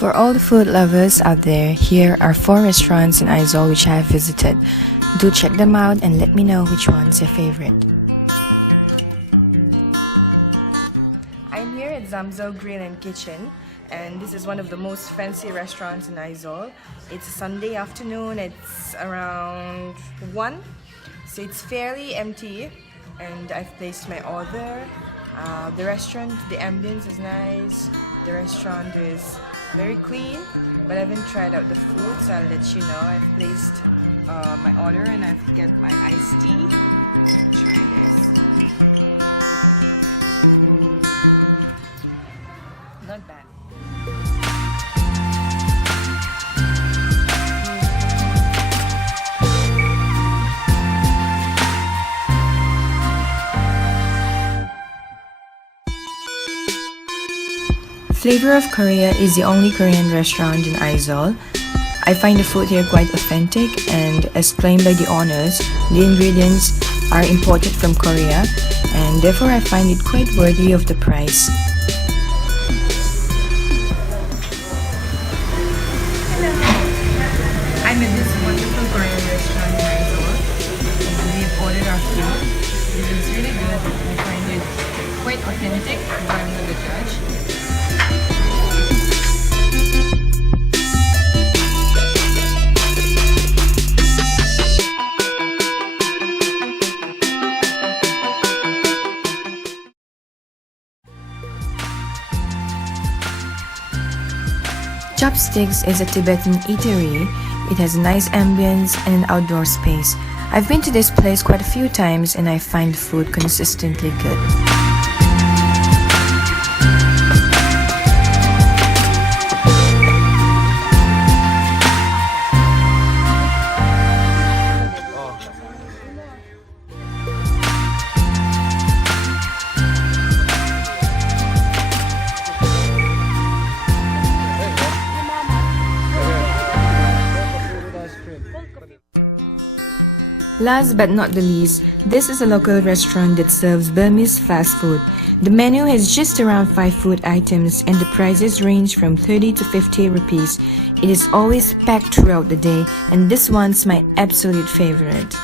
For all the food lovers out there, here are 4 restaurants in Aizawl which I have visited. Do check them out and let me know which one's your favorite. I'm here at Zamzo Grill and Kitchen, and this is one of the most fancy restaurants in Aizawl. It's a Sunday afternoon, it's around 1, so it's fairly empty, and I've placed my order. The restaurant, the ambience is nice, the restaurant is very clean, but I haven't tried out the food, so I'll let you know. I've placed my order and I've got my iced tea. Try this. Not bad. Flavour of Korea is the only Korean restaurant in Aizawl. I find the food here quite authentic, and as claimed by the owners, the ingredients are imported from Korea, and therefore I find it quite worthy of the price. Hello! I'm at this wonderful Korean restaurant in Aizawl, and we've ordered our food. It is really good. I find it quite authentic, but I'm not the judge. Chopstyx is a Tibetan eatery. It has a nice ambience and an outdoor space. I've been to this place quite a few times and I find the food consistently good. Last but not the least, this is a local restaurant that serves Burmese fast food. The menu has just around 5 food items and the prices range from 30 to 50 rupees. It is always packed throughout the day, and this one's my absolute favorite.